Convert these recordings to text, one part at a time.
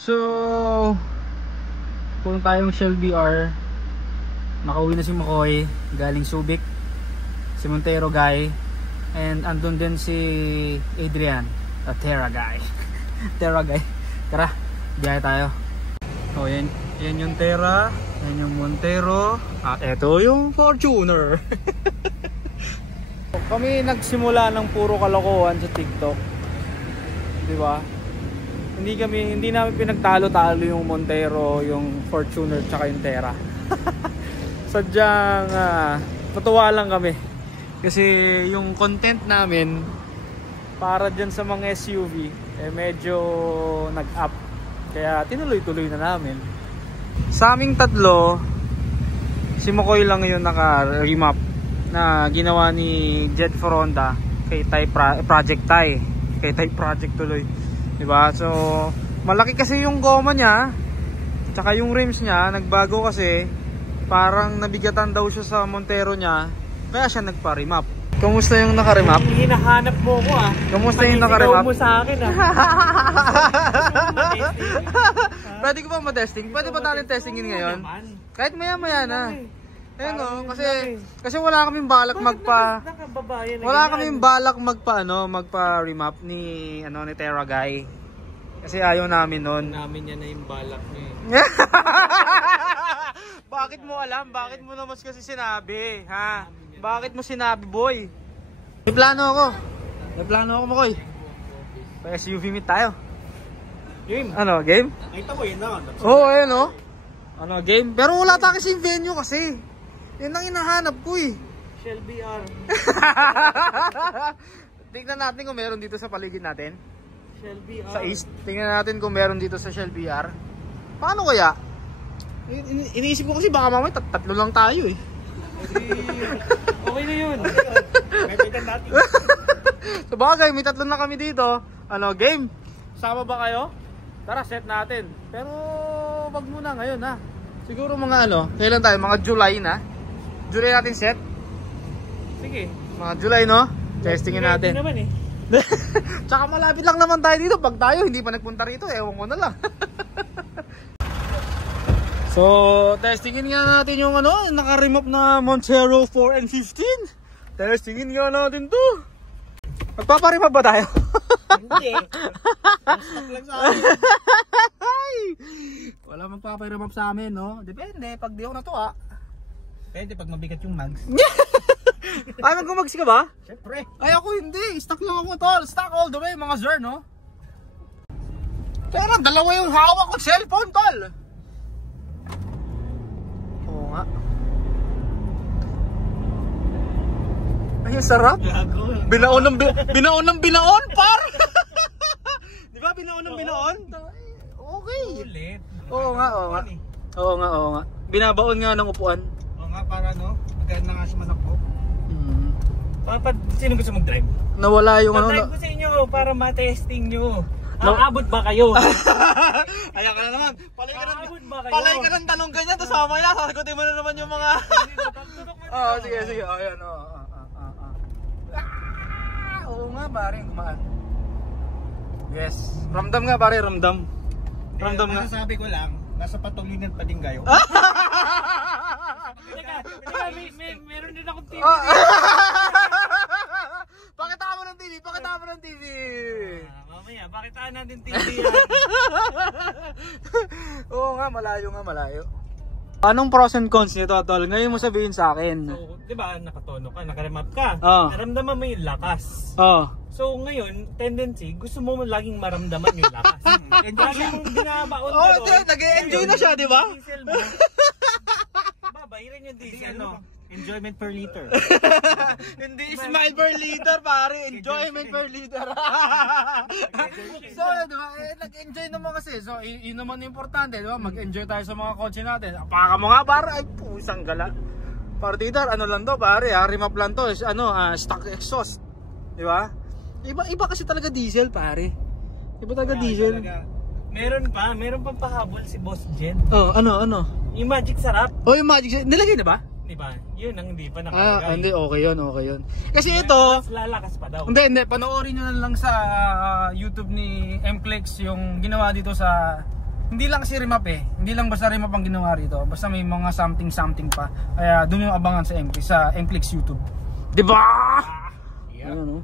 So, kung tayong Shell BR, nakauwi na si McCoy galing Subic, si Montero guy, and andun din si Adrian, a Terra guy. Terra guy. Tara, biyahe tayo. Oh, yan yung Terra, yan yung Montero, at eto yung Fortuner. Kami nagsimula ng puro kalokohan sa TikTok, di ba? Hindi namin pinagtalo-talo yung Montero, yung Fortuner, tsaka yung Terra. Sadyang patuwa lang kami. Kasi yung content namin para dyan sa mga SUV medyo nag-up. Kaya tinuloy-tuloy na namin. Sa aming tatlo, si McCoy lang yung naka-remap na ginawa ni Jet for Honda kay Project Thai. Kay Thai Project tuloy. Diba? So, malaki kasi yung goma niya, tsaka yung rims niya, nagbago kasi, parang nabigatan daw siya sa Montero niya, kaya siya nagpa-remap. Kamusta yung naka-remap? Hinahanap mo ko Kamusta yung naka-remap? mo sa akin Pwede ko ba ma-testing? Pwede ba natin testingin ngayon? Kahit maya-maya na. Ayun kasi wala kaming balak magpa-remap ni Terra guy. Kasi ayaw namin nun. Namin yan na yung balak niya Bakit mo alam? Bakit mo naman kasi sinabi? Ha? Bakit mo sinabi, boy? May plano ako, Makoy. Pa-SUV meet tayo. Game? Ano, game? Nakita ko yun na. Oo, ayun o. Ano, game? Pero wala tayo kasi yung venue kasi. Yan ang hinahanap ko eh. Shell BR. Tingnan natin kung meron dito sa paligid natin. Shell BR. Sa east. Tingnan natin kung meron dito sa Shell BR. Paano kaya? Iniisip ko kasi baka mamaya tatlo lang tayo eh. Okay na yun. May pwede natin. Sabagay, may tatlo na kami dito. Ano, game? Sama ba kayo? Tara, set natin. Pero wag muna ngayon ha. Siguro mga kailan tayo? Mga July na. July natin set. Sige. Mga July, no? Testingin natin. Hindi naman eh. Tsaka malapit lang naman tayo dito. Pag tayo hindi pa nagpunta rito, ewan ko na lang. So, testingin nga natin yung naka-remap na Montero 4 and 15. Testingin nga natin to. Magpaparemap ba tayo? Hindi. Stock lang sa amin. Wala magpaparemap sa amin, no? Depende, pag di ako na to Pwede pag mabigat yung mags. Ay, mag-mags ka ba? Siyempre. Ay, ako hindi. Stock lang ako, tol. Stock all the way, mga sir, no? Pero dalawa yung hawak ko cellphone, tol. Oo nga. Ay, sarap. Binaon ng binaon, par. Di ba, binaon ng binaon? Okay. Ulit. Oo nga. Binabaon nga ng upuan. Oo nga, para maganda nga siya manakbo. Sino gusto mag-drive? Nawala yung Pa-drive ko sa inyo para ma-testing nyo. Aabot ba kayo? Ayan ka na naman. Aabot ba kayo? Palay ka ng tanong ganyan, tapos mamaya sasagutin mo na naman yung mga... Sige. Ayan, oo nga, pare, gumaan. Yes. Ramdam nga, pare, ramdam. Ramdam nga. Sabi ko lang, nasa patuloyan pa din kayo. Teka, meron din akong TV. Pakita mo ng TV. Mamaya, pakitaan natin TV yan. Oo nga, malayo. Anong pros and cons nito, tol? Ngayon mo sabihin sa akin. So, di ba, nakatono ka, nakaremap ka. Naramdaman mo yung lakas. So, ngayon, tendency, gusto mo laging maramdaman yung lakas. Laging binabaon ka. Nag-enjoy na siya, di ba? Diesel mo. Babayaran yung diesel, enjoyment per liter. Hindi smile per liter, pare. Enjoyment per liter. So, diba? Nag-enjoy naman kasi. So, yun naman importante, diba? Mag-enjoy tayo sa mga kotse natin. Apaka mo nga, pare. Ay, pusang gala. Partidar, lang to, pare. Remap lang to. Stock exhaust. Diba? Iba kasi talaga diesel, pare. Iba talaga diesel. Meron pang pahabol si Boss Jen. Ano? Yung Magic Sarap. Yung Magic. Nilagay na ba? Diba? Yun ang hindi pa nakalagay. Hindi, okay yun. Kasi ito, mas lalakas pa daw. Hindi, panoorin nyo na lang sa YouTube ni MPlex yung ginawa dito sa hindi lang si remap eh. Hindi lang basta remap ang ginawa rito. Basta may mga something pa. Kaya doon yung abangan sa MCLEX YouTube. Diba? Yeah. Ano?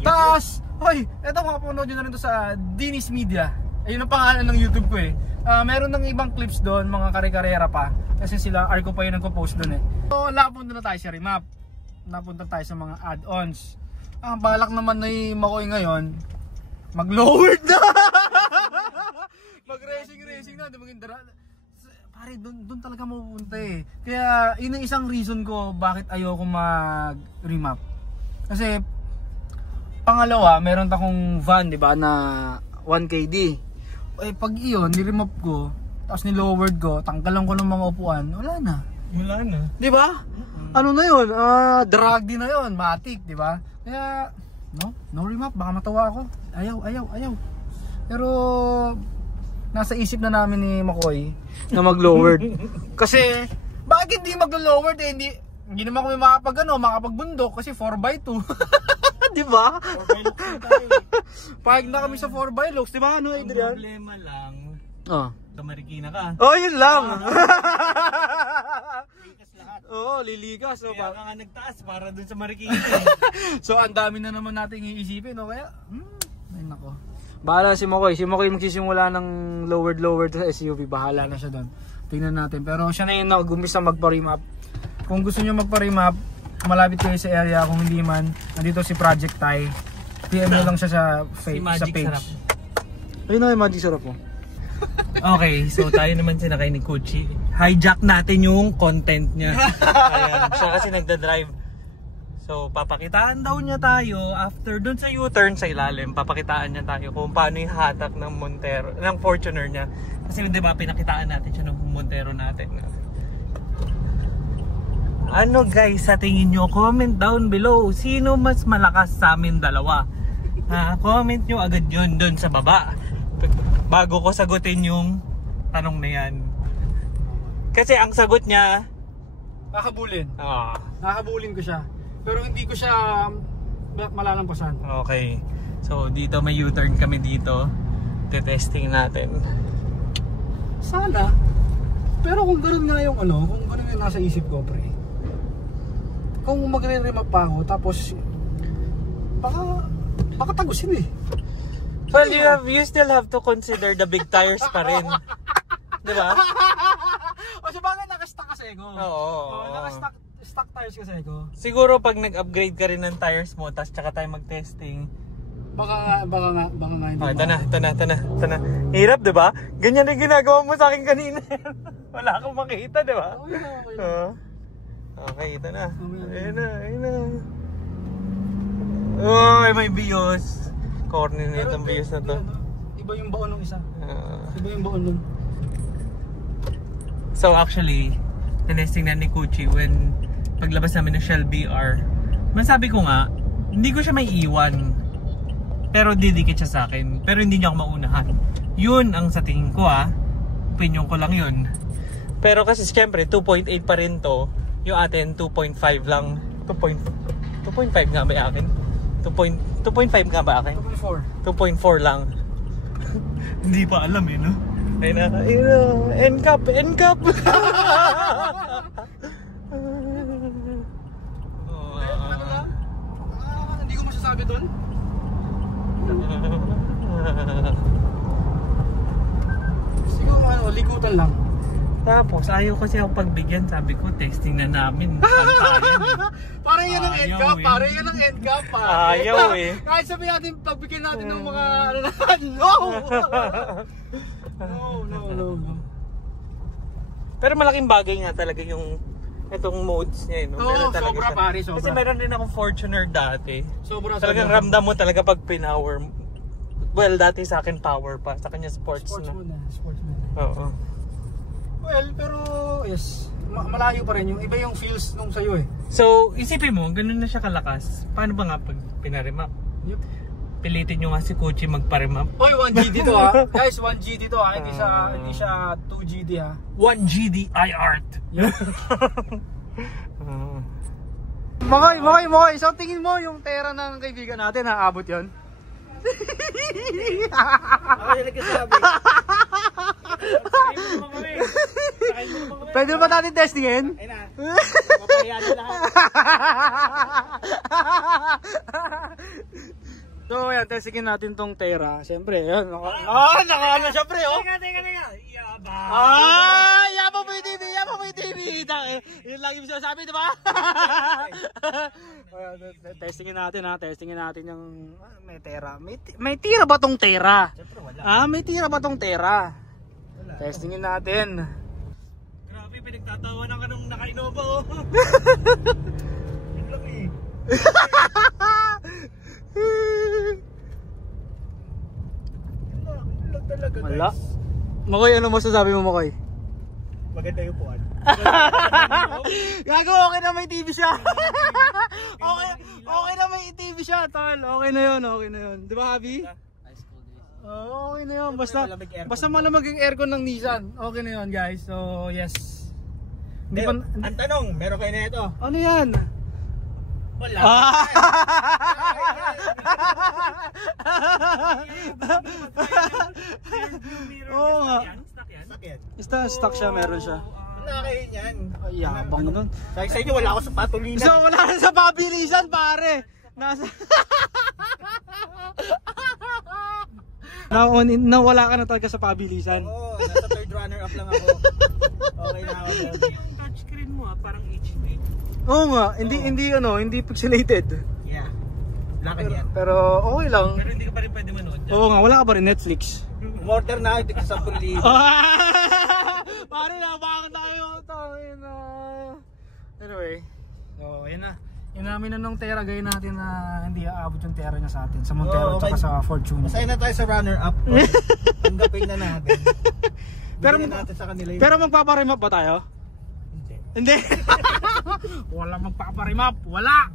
Taas! Hoy! Eto makapanood nyo na rin to sa Dinis Media. Ayun ang pangalan ng YouTube ko eh. Meron ng ibang clips doon, mga kare-karera pa. Kasi sila, Arco pa yung nagpo-post doon eh. So, napunta na tayo sa remap. Napunta tayo sa mga add-ons. Ang balak naman na Makoy ngayon, mag-lowered na! Mag-racing na, maging pare, doon talaga mapupunta eh. Kaya, yun ang isang reason ko bakit ayoko mag-remap. Kasi, pangalawa, meron akong van, di ba, na 1KD. Eh, pag iyon, ni-remap ko, tapos ni-lowered ko, tanggalan ko ng mga upuan, wala na. Wala na. Di ba? Ano na yun? Drag din na yun, matik, di ba? Kaya, no remap, baka matawa ako. Ayaw. Pero, nasa isip na namin ni Makoy na mag-lowered. Kasi, bakit hindi mag-lowered eh? Hindi naman kami makapagbundok kasi 4x2. Di ba? 4x2 tayo. Pahig na kami sa 4x2, di ba? Ano, Adrian? Ang problema lang, Marikina ka. Yun lang. Likas lahat. Liligas. Kaya ka nga nagtaas para dun sa Marikina. So, ang dami na naman nating iisipin, no? Kaya, ay nako. Bahala si Makoy. Si Makoy magsisimula ng lowered sa SUV. Bahala na siya doon. Tingnan natin. Pero siya na yung nag-umpisa magpa-remap. Kung gusto nyo magpa-remap, malapit kayo sa area. Kung hindi man, nandito si Project Thai. PM nyo lang siya sa page. Sarap. Ayun na yung Magic Sarap mo. Okay, so tayo naman sinakay ni Kuchi. Hijack natin yung content niya. Ayan, siya kasi nagda-drive. So, papakitaan daw niya tayo after dun sa U-turn sa ilalim. Papakitaan niya tayo kung paano yung hatak ng Montero, ng Fortuner niya. Kasi di ba pinakitaan natin siya ng Montero natin. Ano guys, sa tingin nyo, comment down below. Sino mas malakas sa amin dalawa? Comment nyo agad yun dun sa baba. Bago ko sagutin yung tanong na yan. Kasi ang sagot niya, Nakabulin. Nakabulin ko siya. Pero hindi ko siya malalampasan. Okay. So dito may U-turn kami dito. Te-testing natin. Sana. Pero kung ganoon nga yung kung ganoon yung nasa isip ko, pre. Kung magre-remap pa ako tapos baka tagusin eh. Well, you still have to consider the big tires pa rin. Diba? O sabagay naka-stock kasi ako. Oo. Naka-stock tires kasi ako. Siguro pag nag-upgrade ka rin ng tires mo, tas tsaka tayo mag-testing. Baka nga hindi. Ito na. Hirap, diba? Ganyan yung ginagawa mo sa akin kanina. Wala akong makita, diba? Okay, ito na. Ayun na. Uy, may bios. Corny na itong bios na to. Iba yung baon ng isa. Iba yung baon nun. So actually, tinesting na ni Kuchi when paglabas namin ng Shell BR. Masabi ko nga, hindi ko siya may iwan. Pero didikit siya sa akin. Pero hindi niya ako maunahan. Yun ang sa tingin ko opinion ko lang yun. Pero kasi siyempre 2.8 pa rin to. Yung atin 2.5 lang. 2.5 nga ba akin? 2.5 nga ba akin? 2.4 lang. Hindi pa alam no? Ayun na. NCAP! Hindi ko masasabi dun. Siguro likutan lang. Tapos ayaw kasi ako pagbigyan, sabi ko testing na namin. Parang yan ang NCAP, parang yan ang NCAP. Ayaw Kahit sabi natin pagbigyan natin ng mga no. Pero malaking bagay nga talaga yung itong modes niya sobra pare, sobra. Kasi meron din akong Fortuner dati. Talagang sobra. ramdam mo talaga pag pinower. Well, dati sa akin power pa, sa kanya sports na. Sports na. Oo. Well, pero yes, malayo pa rin yung iba yung feels nung sayo eh. So, isipin mo, ganun na siya kalakas. Paano ba nga pag pinaremap? Yep. Pilitin nyo nga si Kuchi magparemap. Oy, 1GD to Guys, 1GD to hindi siya 2GD 1GD iArt. Makay. So tingin mo yung pera ng kaibigan natin aabot 'yon? Ako yung nagsasabi. Pwede ba natin testingin? Ay na. Mapahiya na lahat. So ayan, testingin natin tong Tera. Siyempre, yan. Naka-ano siya pre, oh. Teka. Yabang. Yabang mo yung TV, yabang mo yung TV. Yun lang yung sinasabi, di ba? Testingin natin ha, testingin natin yung may Tera. May tira ba tong Tera? Siyempre wala. May tira ba tong Tera? Wala. Testingin natin. Grabe, pinagtatawanan ka nung naka-Innova oh. Yun lang eh. Yun lang talaga guys. Wala. Makoy, ano masasabi mo, Makoy? Maganda yung puwan. Gago, okay na may TV siya. okay na may TV siya, tol. Okay na yun. Di ba, Habi? Okay na yun. Basta malamag yung aircon ng Nissan. Okay na yun, guys. So, yes. Ang tanong, meron kayo na ito? Ano yan? Wala. Oo nga. Stock Stock siya, meron siya. Wala kayo yan. Ay, yabang nun. Sa inyo wala ako sa patulinan. So, wala na sa pabilisan, pare. Nasa... Nawala ka na talaga sa pabilisan. Oo, nasa third runner up lang ako. Okay na ako. Yung touchscreen mo parang HD. Oo nga, hindi pixelated. Yeah. Wala ka yan. Pero okay lang. Pero hindi ka pa rin pwede manood dyan. Oo nga, wala ka pa rin Netflix. Order na ito sa 10,000. Pare na, bakit tayo? Anyway, so yun na. Inamin na nung Tera, gawin natin na hindi aabot yung Tera niya sa atin. Sa Montero at sa Fortune. Masaya na tayo sa runner up. Tanggapin na natin. Pero, natin sa kanila pero magpaparimap ba tayo? Hindi. Hindi. Wala magpaparimap. Wala.